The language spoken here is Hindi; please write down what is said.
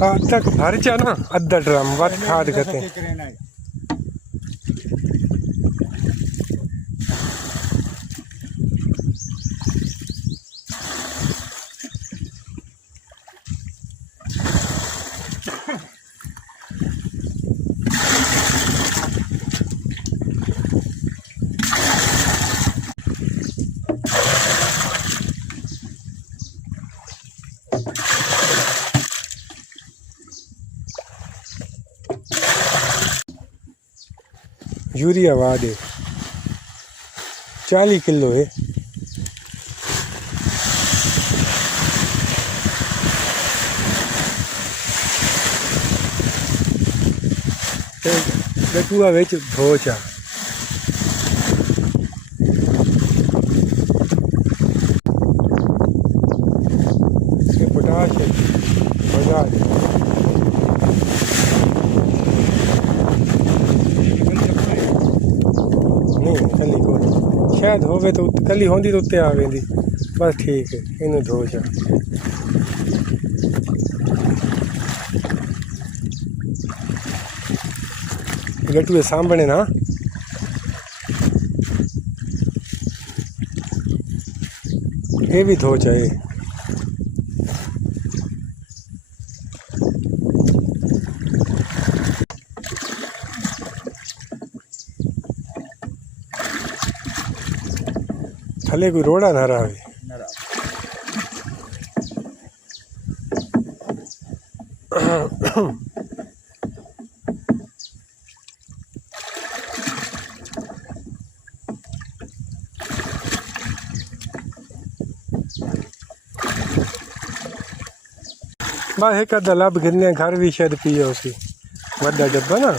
तक भर जा ना अद्धा ड्रम वत खाद करते यूरिया वा दे 40 किलो है। गटुआ विच धोच आ पोटाश मजा नहीं कली को शायद होवे तो कली होंदी तो उत्ते आ वेंदी बस ठीक है इनू धो जा गटुए सामने ना ये भी धो जाए थले कोई रोड़ा ना रहा बस एक अद्धा लब गिरने घर भी शायद पिए उसकी वड्डा डब्बा ना